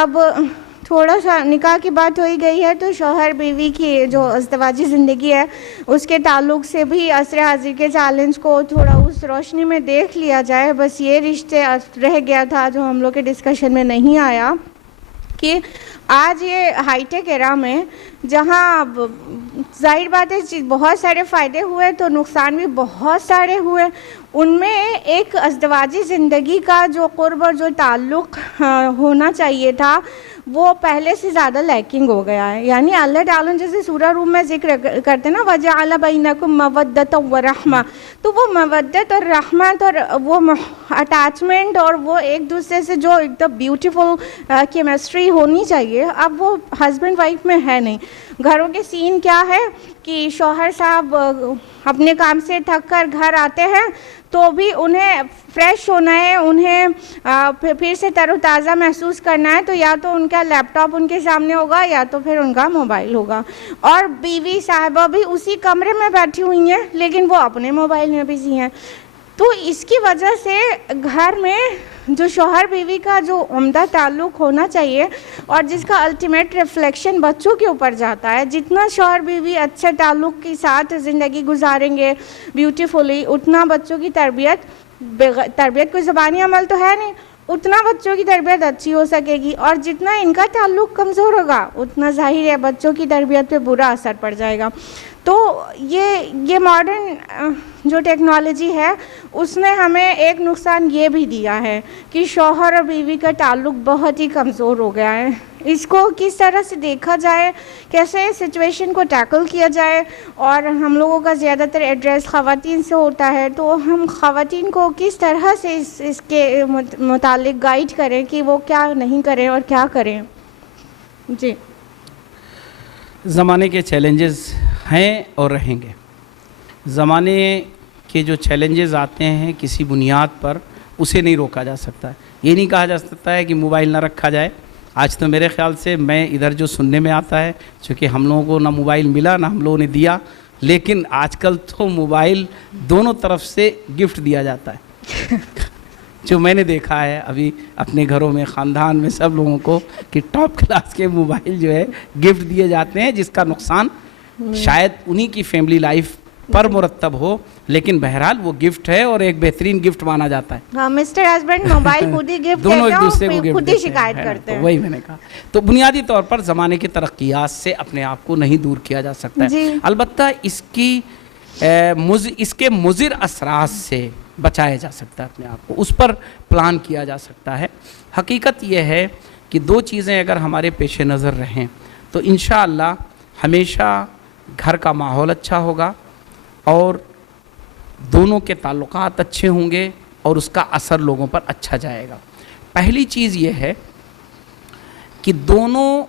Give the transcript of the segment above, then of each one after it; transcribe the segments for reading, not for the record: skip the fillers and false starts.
اب تھوڑا سا نکاح کی بات ہوئی گئی ہے تو شوہر بیوی کی جو ازدواجی زندگی ہے اس کے تعلق سے بھی عصر حاضر کے چیلنج کو تھوڑا اس روشنی میں دیکھ لیا جائے. بس یہ رشتے رہ گیا تھا جو ہم لوگ کے ڈسکشن میں نہیں آیا کہ آج یہ ہائی ٹیک ایرا میں جہاں ظاہر بات ہے بہت سارے فائدے ہوئے تو نقصان بھی بہت سارے ہوئے. ان میں ایک ازدواجی زندگی کا جو قرب اور جو تعلق ہونا چاہیے تھا وہ پہلے سے زیادہ لیکنگ ہو گیا ہے. یعنی اللہ تعالیٰ جیسے سورہ روم میں ذکر کرتے نا وَجَعَلَ بَيْنَكُمْ مَوَدَّةً وَرَحْمَةً, تو وہ مودت اور رحمت اور وہ اٹیچمنٹ اور وہ ایک دوسرے سے جو ایک دم بیوٹیفل کیمسٹری ہونی چاہیے اب وہ ہسبینڈ وائف میں ہے نہیں. گھروں کے سین کیا ہے کہ شوہر صاحب اپنے کام سے تھک کر گھر آتے ہیں تو بھی انہیں فریش ہونا ہے, انہیں پھر سے تر و تازہ محسوس کرنا ہے تو یا تو ان کا لیپ ٹاپ ان کے سامنے ہوگا یا تو پھر ان کا موبائل ہوگا. اور بیوی صاحبہ بھی اسی کمرے میں بیٹھی ہوئی ہیں لیکن وہ اپنے موبائل میں بزی ہیں. تو اس کی وجہ سے گھر میں جو شوہر بیوی کا جو عمدہ تعلق ہونا چاہیے اور جس کا الٹیمیٹ ریفلیکشن بچوں کے اوپر جاتا ہے, جتنا شوہر بیوی اچھے تعلق کے ساتھ زندگی گزاریں گے بیوٹیفلی اتنا بچوں کی تربیت کوئی زبانی عمل تو ہے نہیں, اتنا بچوں کی تربیت اچھی ہو سکے گی. اور جتنا ان کا تعلق کمزور ہوگا اتنا ظاہر ہے بچوں کی تربیت پہ برا اثر پڑ جائے گا. تو یہ ماڈرن جو ٹیکنالوجی ہے اس نے ہمیں ایک نقصان یہ بھی دیا ہے کہ شوہر اور بیوی کا تعلق بہت ہی کمزور ہو گیا ہے. اس کو کس طرح سے دیکھا جائے, کیسے سچویشن کو ٹیکل کیا جائے, اور ہم لوگوں کا زیادہ تر ایڈریس خواتین سے ہوتا ہے تو ہم خواتین کو کس طرح سے اس کے متعلق گائیڈ کریں کہ وہ کیا نہیں کریں اور کیا کریں. جی, زمانے کے چیلنجز ہیں اور رہیں گے. زمانے کے جو چیلنجز آتے ہیں کسی بنیاد پر اسے نہیں روکا جا سکتا ہے. یہ نہیں کہا جا سکتا ہے کہ موبائل نہ رکھا جائے. آج تو میرے خیال سے میں ادھر جو سننے میں آتا ہے چونکہ ہم لوگوں کو نہ موبائل ملا نہ ہم لوگوں نے دیا, لیکن آج کل تو موبائل دونوں طرف سے گفٹ دیا جاتا ہے. جو میں نے دیکھا ہے ابھی اپنے گھروں میں خاندان میں سب لوگوں کو کہ ٹاپ کلاس کے موبائل جو ہے گفٹ دیے جاتے ہیں, جس کا نقصان شاید انہی کی فیملی لائف پر مرتب ہو, لیکن بہرحال وہ گفٹ ہے اور ایک بہترین گفٹ مانا جاتا ہے. ہاں, مسٹر ہسبینڈ موبائل خود ہی گفٹ دونوں ایک دوسرے دیتے کو ہیں, گفٹ خود ہی دیتے شکایت ہیں. کرتے ہیں. وہی میں نے کہا. تو بنیادی طور پر زمانے کی ترقیات سے اپنے آپ کو نہیں دور کیا جا سکتا ہے. البتہ اس کے مضر اثرات سے بچایا جا سکتا ہے اپنے آپ کو, اس پر پلان کیا جا سکتا ہے. حقیقت یہ ہے کہ دو چیزیں اگر ہمارے پیش نظر رہیں تو انشاءاللہ ہمیشہ گھر کا ماحول اچھا ہوگا اور دونوں کے تعلقات اچھے ہوں گے اور اس کا اثر لوگوں پر اچھا جائے گا. پہلی چیز یہ ہے کہ دونوں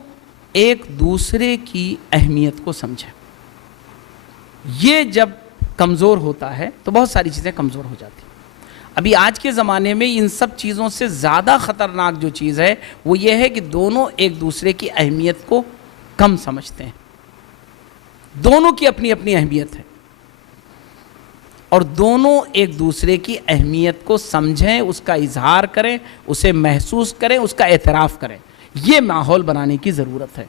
ایک دوسرے کی اہمیت کو سمجھیں. یہ جب کمزور ہوتا ہے تو بہت ساری چیزیں کمزور ہو جاتی ہیں. ابھی آج کے زمانے میں ان سب چیزوں سے زیادہ خطرناک جو چیز ہے وہ یہ ہے کہ دونوں ایک دوسرے کی اہمیت کو کم سمجھتے ہیں. دونوں کی اپنی اپنی اہمیت ہے اور دونوں ایک دوسرے کی اہمیت کو سمجھیں, اس کا اظہار کریں, اسے محسوس کریں, اس کا اعتراف کریں. یہ ماحول بنانے کی ضرورت ہے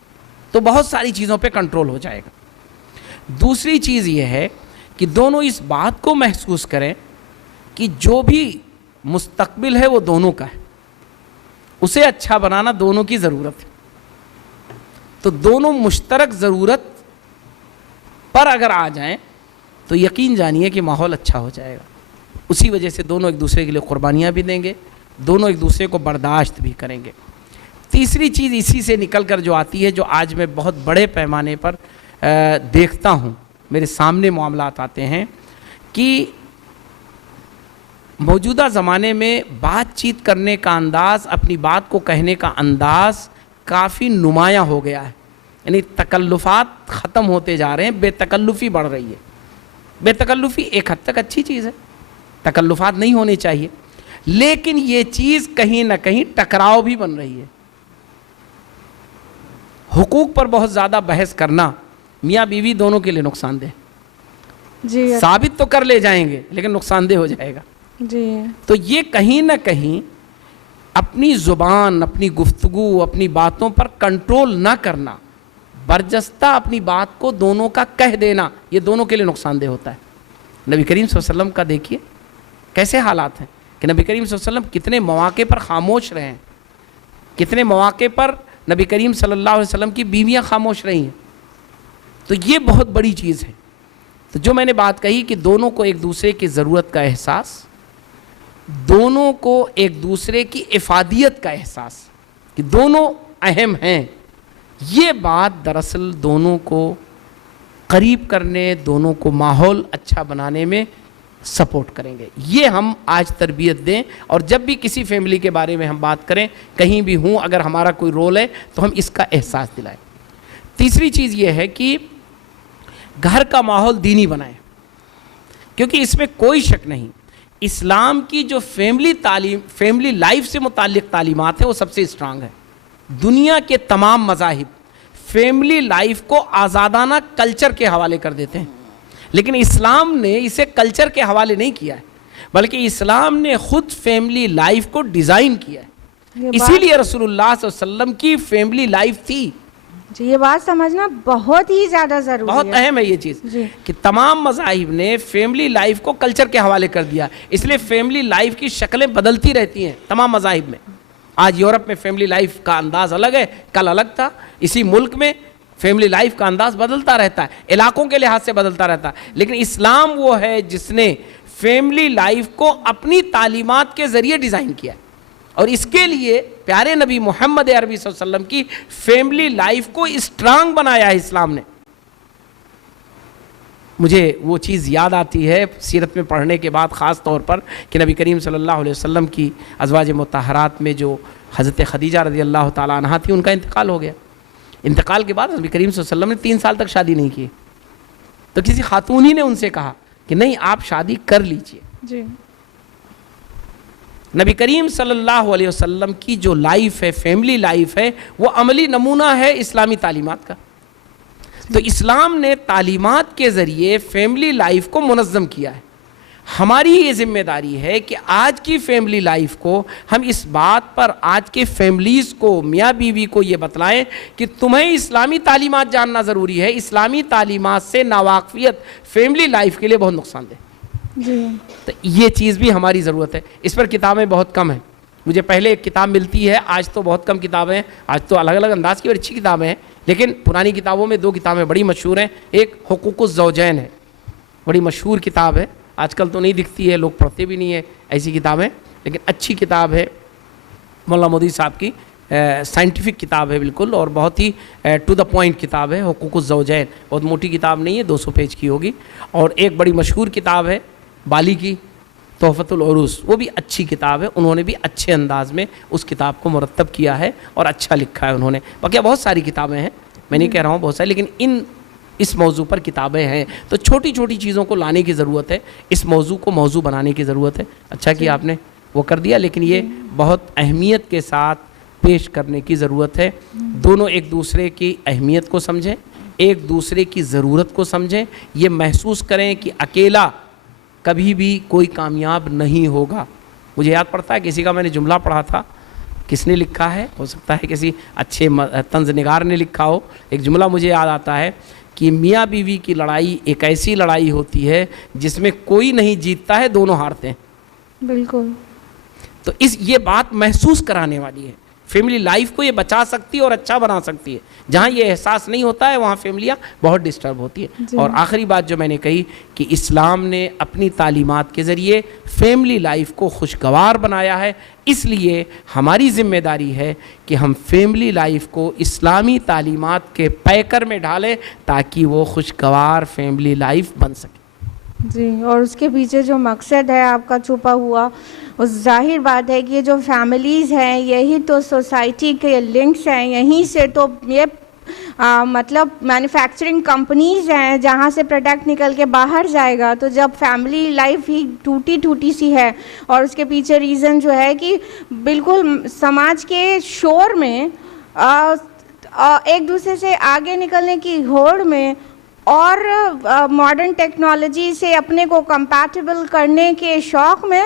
تو بہت ساری چیزوں پہ کنٹرول ہو جائے گا. دوسری چیز یہ ہے کہ دونوں اس بات کو محسوس کریں کہ جو بھی مستقبل ہے وہ دونوں کا ہے, اسے اچھا بنانا دونوں کی ضرورت ہے. تو دونوں مشترک ضرورت پر اگر آ جائیں تو یقین جانیے کہ ماحول اچھا ہو جائے گا. اسی وجہ سے دونوں ایک دوسرے کے لیے قربانیاں بھی دیں گے, دونوں ایک دوسرے کو برداشت بھی کریں گے. تیسری چیز اسی سے نکل کر جو آتی ہے, جو آج میں بہت بڑے پیمانے پر دیکھتا ہوں, میرے سامنے معاملات آتے ہیں کہ موجودہ زمانے میں بات چیت کرنے کا انداز, اپنی بات کو کہنے کا انداز کافی نمایاں ہو گیا ہے. یعنی تکلفات ختم ہوتے جا رہے ہیں, بے تکلفی بڑھ رہی ہے. بے تکلفی ایک حد تک اچھی چیز ہے, تکلفات نہیں ہونے چاہیے, لیکن یہ چیز کہیں نہ کہیں ٹکراؤ بھی بن رہی ہے. حقوق پر بہت زیادہ بحث کرنا میاں بیوی دونوں کے لیے نقصان دہ. جی, ثابت تو کر لے جائیں گے لیکن نقصان دہ ہو جائے گا. جی, تو یہ کہیں نہ کہیں اپنی زبان، اپنی گفتگو، اپنی باتوں پر کنٹرول نہ کرنا، برجستہ اپنی بات کو دونوں کا کہہ دینا، یہ دونوں کے لیے نقصان دہ ہوتا ہے۔ نبی کریم صلی اللہ علیہ وسلم کا دیکھیے کیسے حالات ہیں کہ نبی کریم صلی اللہ علیہ وسلم کتنے مواقع پر خاموش رہے ہیں، کتنے مواقع پر نبی کریم صلی اللہ علیہ وسلم کی بیویاں خاموش رہی ہیں۔ تو یہ بہت بڑی چیز ہے۔ تو جو میں نے بات کہی کہ دونوں کو ایک دوسرے کی ضرورت کا احساس، دونوں کو ایک دوسرے کی افادیت کا احساس کہ دونوں اہم ہیں، یہ بات دراصل دونوں کو قریب کرنے، دونوں کو ماحول اچھا بنانے میں سپورٹ کریں گے۔ یہ ہم آج تربیت دیں، اور جب بھی کسی فیملی کے بارے میں ہم بات کریں، کہیں بھی ہوں، اگر ہمارا کوئی رول ہے تو ہم اس کا احساس دلائیں۔ تیسری چیز یہ ہے کہ گھر کا ماحول دینی بنائیں، کیونکہ اس میں کوئی شک نہیں، اسلام کی جو فیملی لائف سے متعلق تعلیمات ہیں وہ سب سے اسٹرانگ ہے۔ دنیا کے تمام مذاہب فیملی لائف کو آزادانہ کلچر کے حوالے کر دیتے ہیں، لیکن اسلام نے اسے کلچر کے حوالے نہیں کیا ہے، بلکہ اسلام نے خود فیملی لائف کو ڈیزائن کیا ہے۔ اسی لیے رسول اللہ صلی اللہ علیہ وسلم کی فیملی لائف تھی۔ جی، یہ بات سمجھنا بہت ہی زیادہ ضروری ہے، بہت اہم ہے یہ چیز کہ تمام مذاہب نے فیملی لائف کو کلچر کے حوالے کر دیا، اس لیے فیملی لائف کی شکلیں بدلتی رہتی ہیں تمام مذاہب میں۔ آج یورپ میں فیملی لائف کا انداز الگ ہے، کل الگ تھا۔ اسی ملک میں فیملی لائف کا انداز بدلتا رہتا ہے، علاقوں کے لحاظ سے بدلتا رہتا ہے، لیکن اسلام وہ ہے جس نے فیملی لائف کو اپنی تعلیمات کے ذریعے ڈیزائن کیا ہے، اور اس کے لیے پیارے نبی محمد عربی صلی اللہ علیہ وسلم کی فیملی لائف کو اسٹرانگ بنایا ہے اسلام نے۔ مجھے وہ چیز یاد آتی ہے سیرت میں پڑھنے کے بعد، خاص طور پر کہ نبی کریم صلی اللہ علیہ وسلم کی ازواج مطہرات میں جو حضرت خدیجہ رضی اللہ تعالیٰ عنہا تھی، ان کا انتقال ہو گیا۔ انتقال کے بعد نبی کریم صلی اللہ علیہ وسلم نے 3 سال تک شادی نہیں کی، تو کسی خاتون ہی نے ان سے کہا کہ نہیں، آپ شادی کر لیجئے۔ جی، نبی کریم صلی اللہ علیہ وسلم کی جو لائف ہے، فیملی لائف ہے، وہ عملی نمونہ ہے اسلامی تعلیمات کا۔ تو اسلام نے تعلیمات کے ذریعے فیملی لائف کو منظم کیا ہے۔ ہماری یہ ذمہ داری ہے کہ آج کی فیملی لائف کو ہم اس بات پر، آج کے فیملیز کو، میاں بیوی کو یہ بتلائیں کہ تمہیں اسلامی تعلیمات جاننا ضروری ہے۔ اسلامی تعلیمات سے ناواقفیت فیملی لائف کے لیے بہت نقصان دہ۔ جی، تو یہ چیز بھی ہماری ضرورت ہے۔ اس پر کتابیں بہت کم ہیں، مجھے پہلے ایک کتاب ملتی ہے، آج تو بہت کم کتابیں ہیں، آج تو الگ الگ انداز کی اور اچھی کتابیں ہیں، لیکن پرانی کتابوں میں 2 کتابیں بڑی مشہور ہیں۔ ایک حقوق الزوجین ہے، بڑی مشہور کتاب ہے، آج کل تو نہیں دکھتی ہے، لوگ پڑھتے بھی نہیں ہیں ایسی کتابیں، لیکن اچھی کتاب ہے، مولانا مودودی صاحب کی سائنٹیفک کتاب ہے بالکل، اور بہت ہی ٹو دا پوائنٹ کتاب ہے۔ حقوق الزوجین بہت موٹی کتاب نہیں ہے، 200 پیج کی ہوگی۔ اور ایک بڑی مشہور کتاب ہے بالی کی تحفۃ العروس، وہ بھی اچھی کتاب ہے، انہوں نے بھی اچھے انداز میں اس کتاب کو مرتب کیا ہے اور اچھا لکھا ہے انہوں نے۔ باقی بہت ساری کتابیں ہیں، میں نہیں کہہ رہا ہوں بہت ساری، لیکن اس موضوع پر کتابیں ہیں۔ تو چھوٹی چھوٹی چیزوں کو لانے کی ضرورت ہے، اس موضوع کو موضوع بنانے کی ضرورت ہے۔ اچھا کہ آپ نے وہ کر دیا، لیکن یہ بہت اہمیت کے ساتھ پیش کرنے کی ضرورت ہے۔ دونوں ایک دوسرے کی اہمیت کو سمجھیں، ایک دوسرے کی ضرورت کو سمجھیں، یہ محسوس کریں کہ اکیلا کبھی بھی کوئی کامیاب نہیں ہوگا۔ مجھے یاد پڑتا ہے کسی کا میں نے جملہ پڑھا تھا، کس نے لکھا ہے، ہو سکتا ہے کسی اچھے طنز نگار نے لکھا ہو، ایک جملہ مجھے یاد آتا ہے کہ میاں بیوی کی لڑائی ایک ایسی لڑائی ہوتی ہے جس میں کوئی نہیں جیتتا ہے، دونوں ہارتے ہیں۔ بالکل۔ تو یہ بات محسوس کرانے والی ہے، فیملی لائف کو یہ بچا سکتی ہے اور اچھا بنا سکتی ہے۔ جہاں یہ احساس نہیں ہوتا ہے وہاں فیملیاں بہت ڈسٹرب ہوتی ہیں۔ اور آخری بات جو میں نے کہی کہ اسلام نے اپنی تعلیمات کے ذریعے فیملی لائف کو خوشگوار بنایا ہے، اس لیے ہماری ذمہ داری ہے کہ ہم فیملی لائف کو اسلامی تعلیمات کے پیکر میں ڈھالیں تاکہ وہ خوشگوار فیملی لائف بن سکے۔ جی، اور اس کے پیچھے جو مقصد ہے آپ کا چھپا ہوا، اس ظاہر بات ہے کہ یہ جو فیملیز ہیں یہی تو سوسائٹی کے لنکس ہیں، یہیں سے تو یہ مطلب مینوفیکچرنگ کمپنیز ہیں جہاں سے پروڈکٹ نکل کے باہر جائے گا۔ تو جب فیملی لائف ہی ٹوٹی سی ہے، اور اس کے پیچھے ریزن جو ہے کہ بالکل سماج کے شور میں ایک دوسرے سے آگے نکلنے کی ہوڑ میں اور ماڈرن ٹیکنالوجی سے اپنے کو کمپیٹیبل کرنے کے شوق میں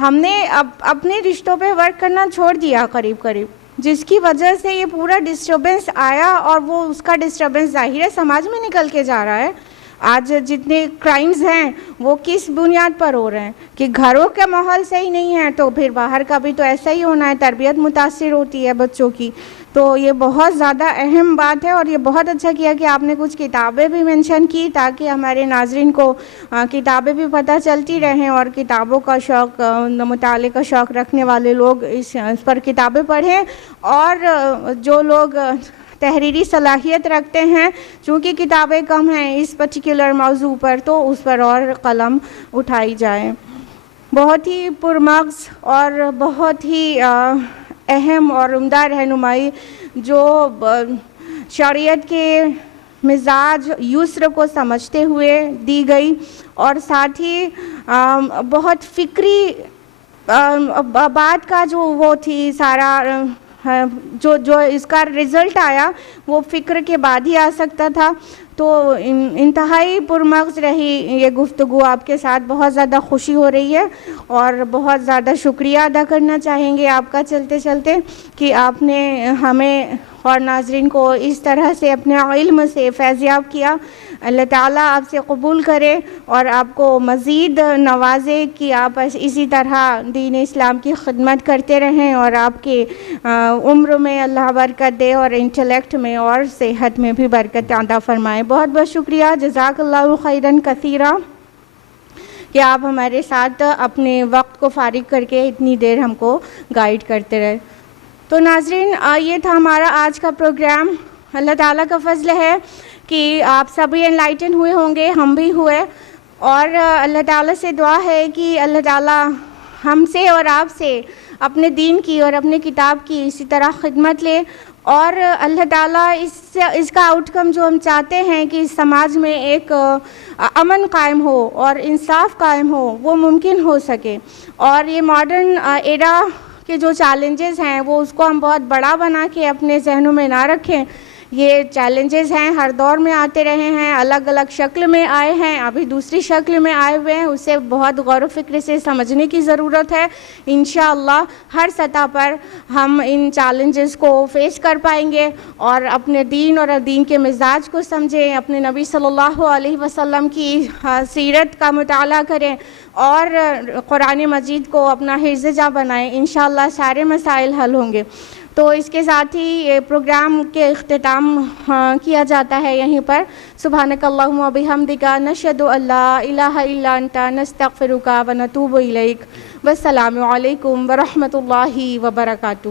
ہم نے اپنے رشتوں پہ ورک کرنا چھوڑ دیا قریب قریب، جس کی وجہ سے یہ پورا ڈسٹربنس آیا، اور وہ اس کا ڈسٹربنس ظاہر ہے سماج میں نکل کے جا رہا ہے۔ آج جتنے کرائمز ہیں وہ کس بنیاد پر ہو رہے ہیں کہ گھروں کا ماحول صحیح نہیں ہے، تو پھر باہر کا بھی تو ایسا ہی ہونا ہے، تربیت متاثر ہوتی ہے بچوں کی۔ تو یہ بہت زیادہ اہم بات ہے، اور یہ بہت اچھا کیا کہ آپ نے کچھ کتابیں بھی مینشن کی تاکہ ہمارے ناظرین کو کتابیں بھی پتہ چلتی رہیں، اور کتابوں کا شوق، مطالعے کا شوق رکھنے والے لوگ اس پر کتابیں پڑھیں، اور جو لوگ تحریری صلاحیت رکھتے ہیں، چونکہ کتابیں کم ہیں اس پرٹیکولر موضوع پر، تو اس پر اور قلم اٹھائی جائے۔ بہت ہی پرمغز اور بہت ہی اہم اور عمدہ رہنمائی جو شریعت کے مزاج یسر کو سمجھتے ہوئے دی گئی، اور ساتھ ہی بہت فکری بات کا جو وہ تھی، سارا جو اس کا رزلٹ آیا وہ فکر کے بعد ہی آ سکتا تھا۔ تو انتہائی پرمغز رہی یہ گفتگو آپ کے ساتھ، بہت زیادہ خوشی ہو رہی ہے، اور بہت زیادہ شکریہ ادا کرنا چاہیں گے آپ کا چلتے چلتے کہ آپ نے ہمیں اور ناظرین کو اس طرح سے اپنے علم سے فیضیاب کیا۔ اللہ تعالیٰ آپ سے قبول کرے اور آپ کو مزید نوازے کہ آپ اسی طرح دین اسلام کی خدمت کرتے رہیں، اور آپ کے عمر میں اللہ برکت دے، اور انٹلیکٹ میں اور صحت میں بھی برکت عطا فرمائے۔ بہت بہت شکریہ، جزاک اللہ خیراً کثیرا کہ آپ ہمارے ساتھ اپنے وقت کو فارغ کر کے اتنی دیر ہم کو گائیڈ کرتے رہے۔ تو ناظرین، یہ تھا ہمارا آج کا پروگرام۔ اللہ تعالیٰ کا فضل ہے کہ آپ سبھی انلائٹن ہوئے ہوں گے، ہم بھی ہوئے، اور اللہ تعالیٰ سے دعا ہے کہ اللہ تعالیٰ ہم سے اور آپ سے اپنے دین کی اور اپنے کتاب کی اسی طرح خدمت لے، اور اللہ تعالیٰ اس کا آؤٹ کم جو ہم چاہتے ہیں کہ اس سماج میں ایک امن قائم ہو اور انصاف قائم ہو، وہ ممکن ہو سکے۔ اور یہ ماڈرن ایرا کے جو چیلنجز ہیں وہ اس کو ہم بہت بڑا بنا کے اپنے ذہنوں میں نہ رکھیں۔ یہ چیلنجز ہیں، ہر دور میں آتے رہے ہیں، الگ الگ شکل میں آئے ہیں، ابھی دوسری شکل میں آئے ہوئے ہیں، اسے بہت غور و فکر سے سمجھنے کی ضرورت ہے۔ انشاءاللہ ہر سطح پر ہم ان چیلنجز کو فیس کر پائیں گے، اور اپنے دین اور دین کے مزاج کو سمجھیں، اپنے نبی صلی اللہ علیہ وسلم کی سیرت کا مطالعہ کریں، اور قرآن مجید کو اپنا حفظ جا بنائیں۔ انشاءاللہ سارے مسائل حل ہوں گے۔ تو اس کے ساتھ ہی یہ پروگرام کے اختتام کیا جاتا ہے یہیں پر۔ سبحانک اللہم و بحمدک، نشہد ان لا الہ الا انت، نستغفرک و نتوب الیک۔ والسلام علیکم ورحمۃ اللہ وبرکاتہ۔